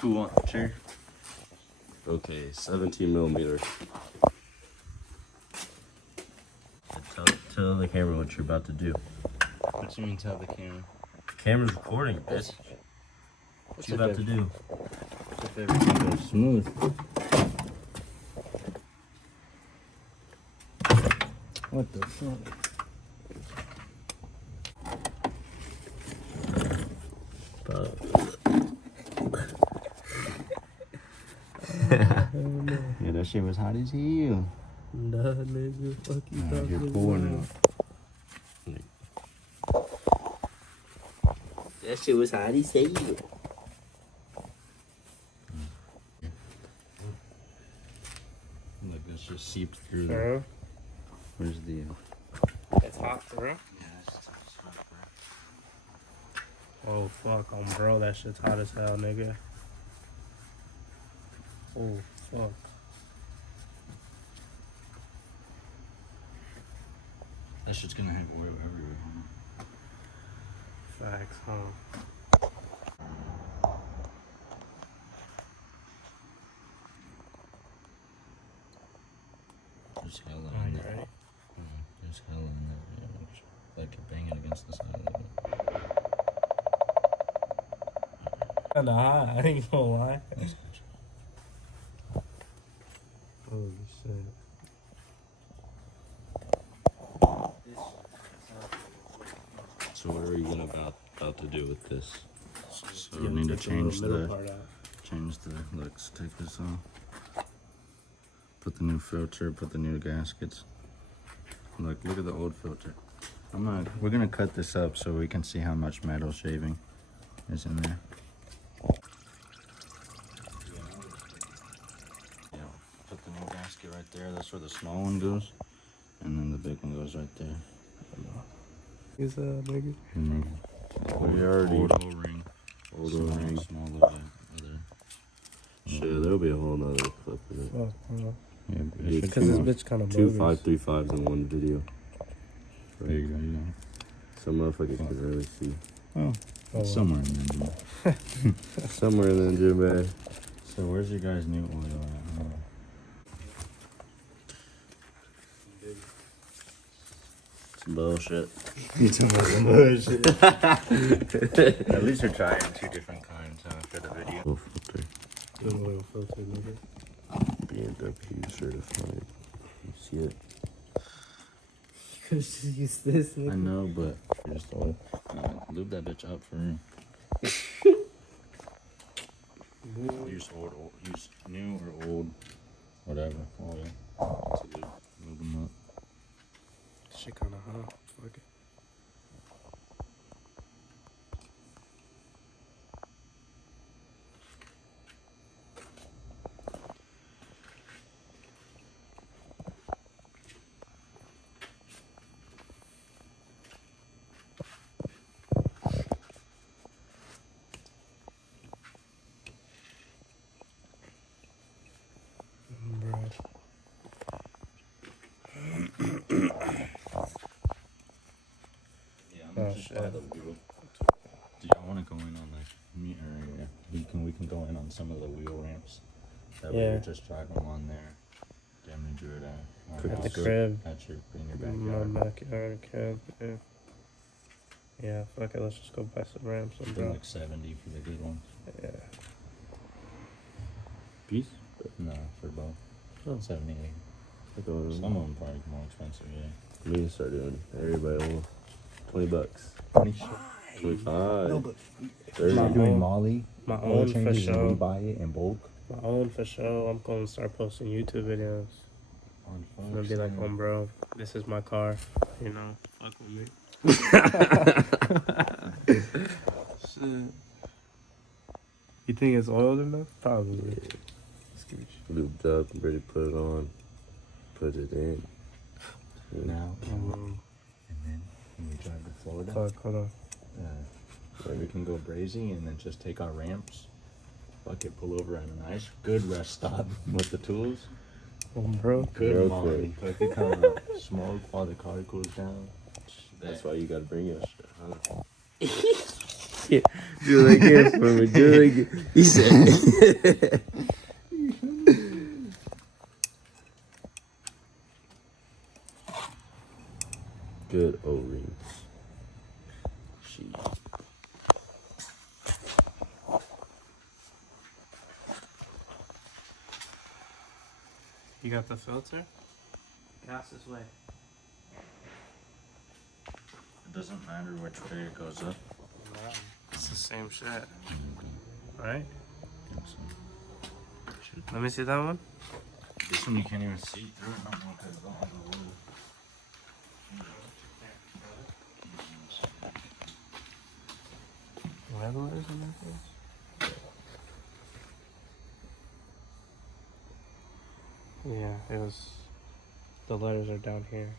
Who wants the chair? Okay, 17 millimeters. Tell the camera what you're about to do. What do you mean tell the camera? Camera's recording, bitch. What you about to do? If everything goes smooth. What the fuck? Yeah, that shit was hot as hell. Nah, nigga, fuck you talking You're about. pouring it. That shit was hot as hell. Look, this just seeped through. Bro, Where's the? it's hot, bro. Yeah, it's hot, bro. Oh, fuck, bro, that shit's hot as hell, nigga. Oh, fuck. That shit's gonna have oil everywhere. Facts, huh? There's hella in Alright, there. ready? There's hella in there. Yeah, like banging against the side of it. Kinda hot, I ain't gonna lie. Holy shit. So what are you gonna about to do with this? So Yeah, we need to take the little change middle the part out. let's take this off. Put the new filter, put the new gaskets. Look at the old filter. We're gonna cut this up so we can see how much metal shaving is in there. Yeah, put the new gasket right there. That's where the small one goes. And then the big one goes right there. Is that, nigga? And then we already old O-ring. Small little other. Shit, there'll be a whole nother clip of it. Fuck, bro. Yeah, Because this bitch kinda two bogus. 535s in one video. There you go, yeah. Some motherfuckers can really see. Oh, Oh, somewhere in there, dude. Somewhere in there, Jim, man. So where's your guys' new oil at? Some bullshit. It's some bullshit. At least we're trying two different kinds for the video. Oil filter. Good oil filter, nigga. BMW certified. You see it? Could've just used this, I nigga. know, but just lube that bitch up for real. Use use new or old, whatever oil to lube them up. Shit kinda hot. Fuck it. Bro. Yeah, I'm Oh, gonna just buy shit. the wheel. Do y'all want to go in on like me or yeah? We can go in on some of the wheel ramps. That way Yeah. you just drive them on there. Damage it At the house, crib. at your in your My backyard. backyard, crib, yeah. Yeah, fuck it, let's just go buy some ramps I and think bro. like 70 for the good ones. Yeah. Piece? No, for both. Oh. 70, 80. Some Some of them probably more expensive, yeah. We need to start doing everybody almost $20. 25. 30. My own- Molly, My own for sure. buy it in bulk. My own for sure. I'm gonna start posting YouTube videos. I'm gonna be like, bro, this is my car. You know, fuck with me. Shit. You think it's oiled enough? Probably. Lubed up, ready to put it on. Put it in. Now, Um, and then when we drive to Florida, fuck, hold on. we can go brazy and then just take our ramps. Fuck it, pull over at a nice, good rest stop with the tools. Bro. Good Real Molly. Like it kind of smoke while the car cools down. That's why you gotta bring your shit, huh? it. Do it again for me. Do it again. He said. Good O-rings. She. You got the filter? Gas this way. It doesn't matter which way it goes up. Wow. It's the same shit. Right? Let me see that one. This one you can't even see through it no more because it don't have a roof. Where the letters on that face? Yeah, it was. The letters are down here.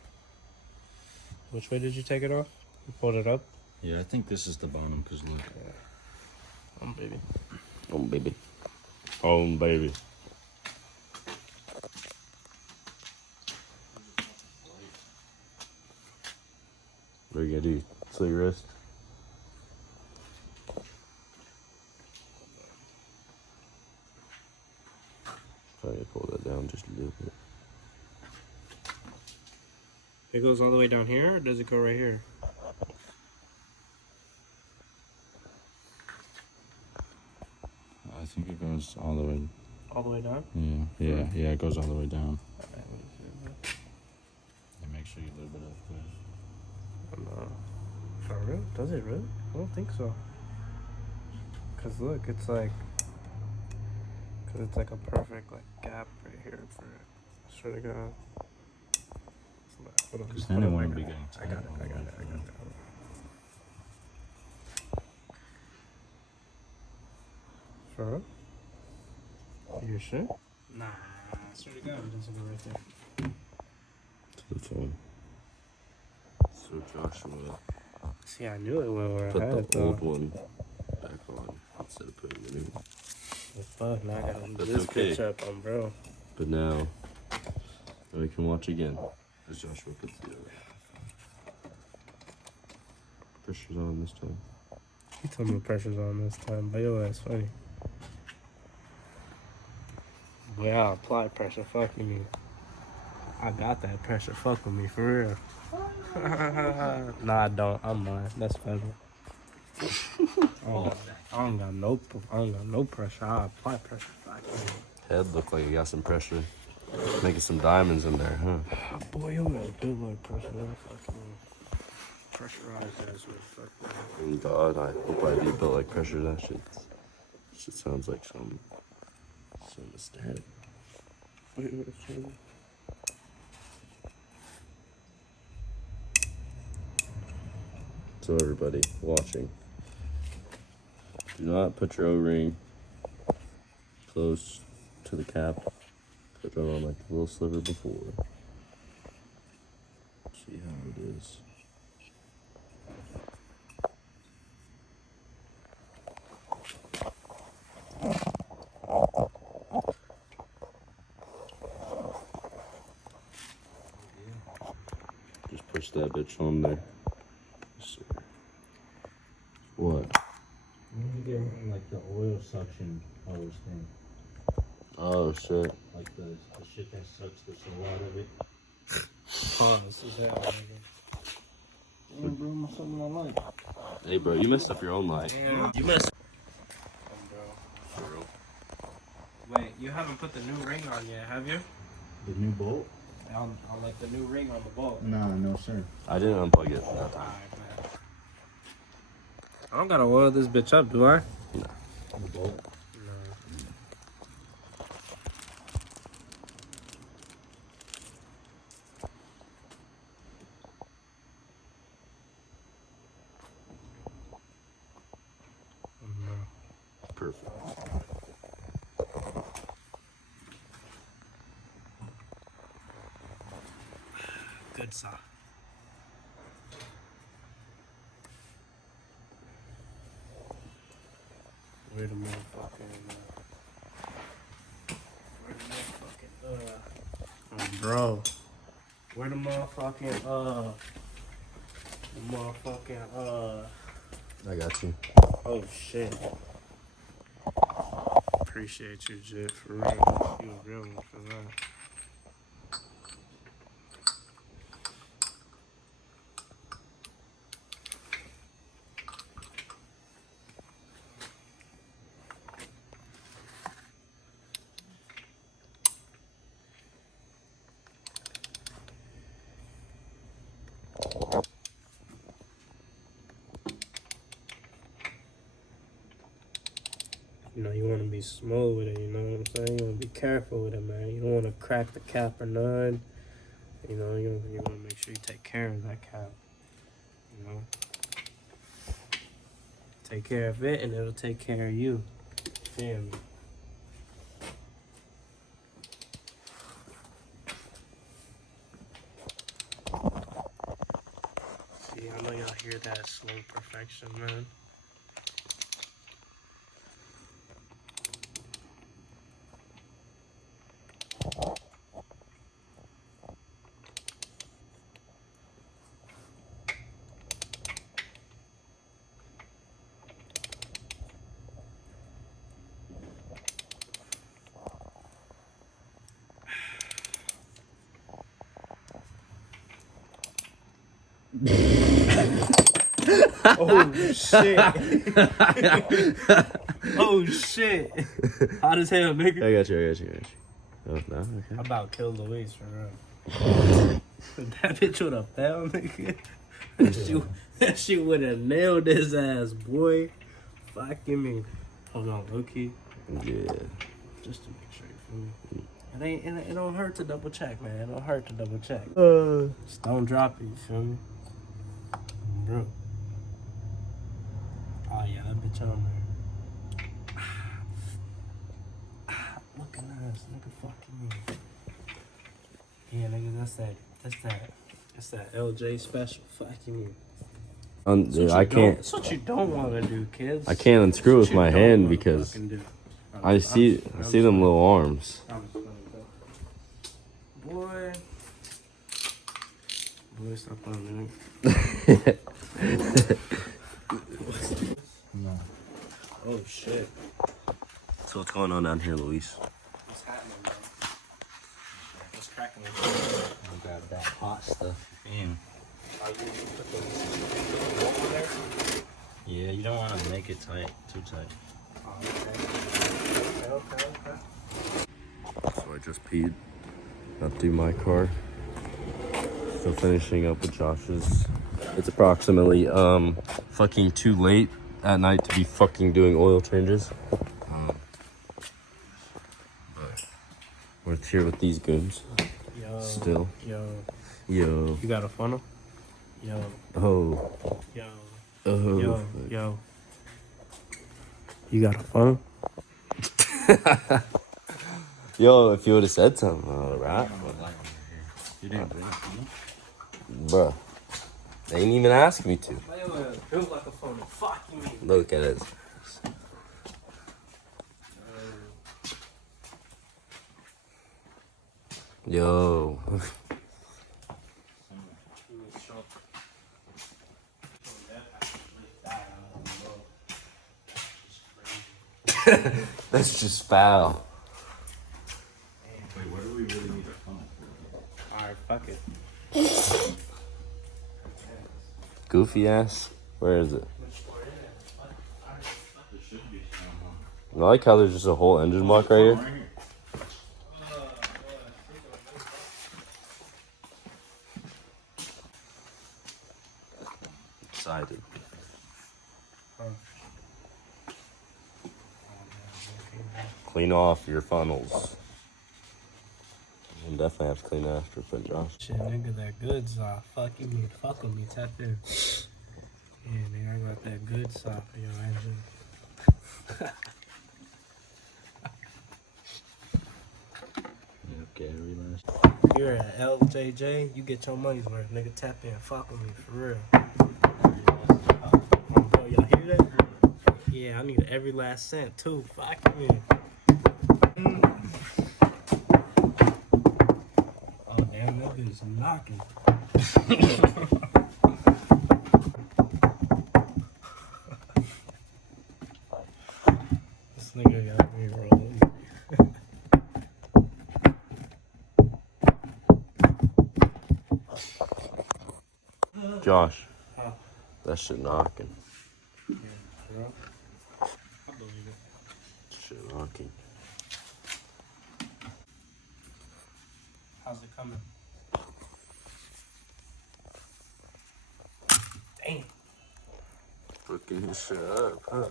Which way did you take it off? You pulled it up? Yeah, I think this is the bottom because look. Baby. Baby. Baby. What are you gonna do? Slit your wrist? Try to pull that down just a little bit. It goes all the way down here, or does it go right here? I think it goes all the way. All the way down? Yeah, it goes all the way down. Alright, let me see that. And make sure you leave it up there. For real? Does it really? I don't think so. Cause look, it's like a perfect like gap right here for it. I swear to God. Hold on. Because then it wouldn't be getting I got it. For real? You sure? Nah, I swear to God, it doesn't go right there. To the phone. So Joshua, See, I knew it went where I put had the it though. old one back on instead of putting the new one. Well, fuck, now I gotta do That's this okay. bitch up on bro. But now we can watch again as Joshua puts the other. Pressure's on this time. You told me the pressure's on this time, but yo, that's funny. Boy, I apply pressure, fuck with me. I got that pressure, fuck with me, for real. Nah, I don't. I'm lying. That's federal. I don't got no pressure. I apply pressure. Head look like you got some pressure. Making some diamonds in there, huh? Boy, you got a good like pressure. Fucking pressurized ass with fucking. God, I hope I do built like pressure. That shit sounds like some static. So everybody watching, do not put your O-ring close to the cap. Put it on like a little sliver before. See how it is. Just push that bitch on there. Yes, sir. What? You need to get like the oil suction hose thing. Oh shit. Like the shit that sucks the soul out of it. Pause. Is that Yeah, bro, something I like. Hey bro, you messed up your own life. you messed up, For real. bro. Wait, you haven't put the new ring on yet, have you? The new bolt? On like the new ring on the bolt. Nah, no sir. I didn't unplug it that time. Alright, man. I don't gotta oil this bitch up, do I? The bolt? No. Perfect. Good saw. Where the motherfucking bro. Where the motherfucking I got you. Oh shit. Appreciate you, Jit, for real. You a real one for that. You know, you want to be smooth with it, you know what I'm saying? You want to be careful with it, man. You don't want to crack the cap or none. You know, you want to make sure you take care of that cap. You know? Take care of it and it'll take care of you. Feel me? See, I know y'all hear that slow perfection, man. Oh shit. Oh shit. Hot as hell, nigga. I got you. Oh, no? Okay. I about killed Luis for real. That bitch would have fell, nigga. That shit would have nailed his ass, boy. Fucking me. Hold on, low-key. Yeah. Just to make sure you feel me. It don't hurt to double check, man. It don't hurt to double check. Just don't drop it, you feel me? Bro. Oh yeah, that bitch on there. Looking nice, nigga, fucking me. Yeah, nigga, that's that LJ special. Fucking me. Dude, I can't. That's what you don't want to do, kids. I can't unscrew with my hand because I see I'm them little arms. Boy, stop on Yeah. No. Oh shit. So what's going on down here, Luis? What's happening, man? What's cracking? I got that hot stuff. Damn. Are you put the over there? Yeah, you don't want to make it tight, too tight. Oh, okay. So I just peed. Got through my car. Still finishing up with Josh's. It's approximately fucking too late at night to be fucking doing oil changes. But we're here with these goons. Yo. Still. Yo. Yo. You got a funnel? Yo. Oh. Yo. Oh. Yo. You got a funnel? Yo, if you would have said something, right? You didn't bring it, Bruh. They ain't even ask me to. Built like a funnel. Fuck you mean. Look at it. Yo. That's just foul. Wait, what do we really need a funnel for? Alright, fuck it. Goofy ass. Where is it? There should be I like how there's just a whole engine block right here. Excited. Clean off your funnels. We'll definitely have to clean after, but Josh. Shit, nigga, that good soft. Fuck with me, tap in. Yeah, nigga, I got that good soft for your engine. Okay, relax. You're at LJJ, you get your money's worth, nigga. Tap in, fuck with me, for real. Bro, y'all hear that? Yeah, I need every last cent, too. Fuck me. Oh, damn, that bitch is knocking. Josh, Huh? that shit knocking. Yeah, bro. I believe it. Shit knocking. How's it coming? Damn. Fucking his shit up, huh?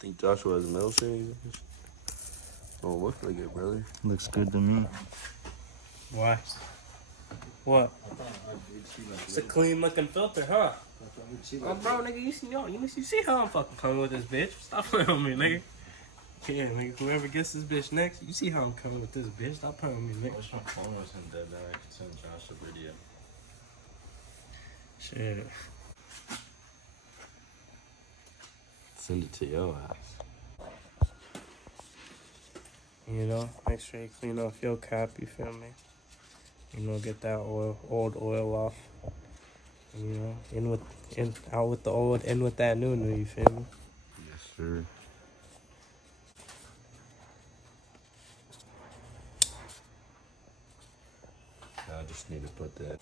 Think Joshua has a middle shade? Don't look like it, brother. Looks good to me. Why? What? It's a clean looking filter, huh? Oh, bro, nigga, you see how I'm fucking coming with this bitch? Stop playing with me, nigga. Yeah, nigga, whoever gets this bitch next, you see how I'm coming with this bitch? Stop playing with me, I nigga. wish my phone wasn't dead. Now I could send Josh a video. Shit. Send it to your ass. You know, make sure you clean off your cap, you feel me? You know, get that old oil off. You know, out with the old, in with that new, you feel me? Yes, sir. I just need to put that.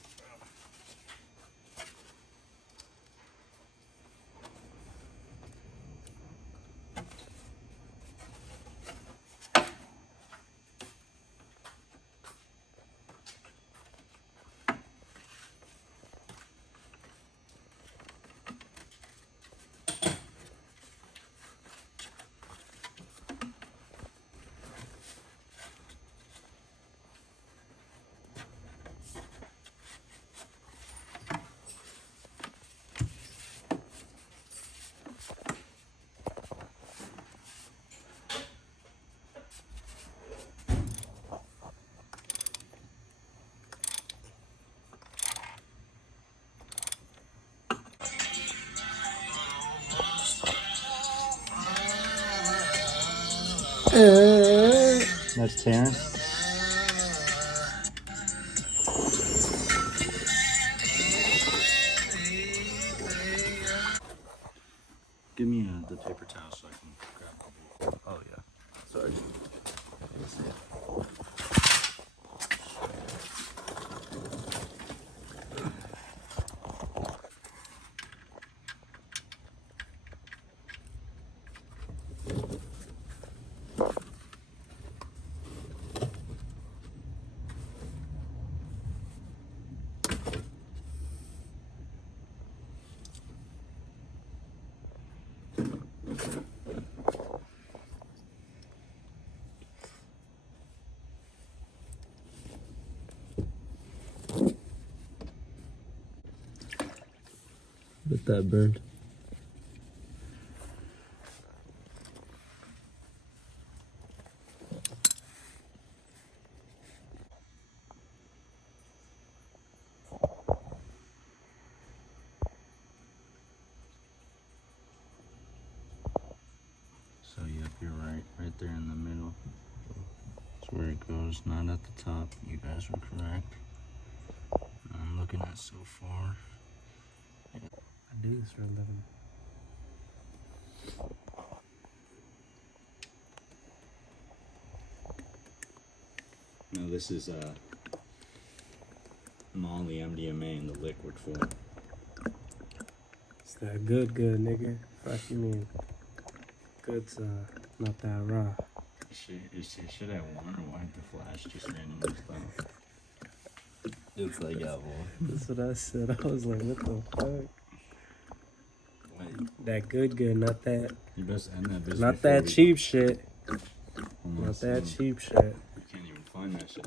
That's Terrence. Give me the paper towel so I can grab it. Oh, yeah. Sorry. Let me see it. Bet that burned. So yep, you're right. Right there in the middle. That's where it goes, not at the top. You guys were correct. I'm looking at so far. I do this for a living. No, this is Molly MDMA in the liquid form. It's that good, nigga. Fuck you mean. Good's not that raw. Should I want or why the flash just randomly stopped? It's like apple. That's what I said. I was like, what the fuck? Wait, That good, not that, you best end that business. not that cheap shit. Not Not that cheap shit. You can't even find that shit.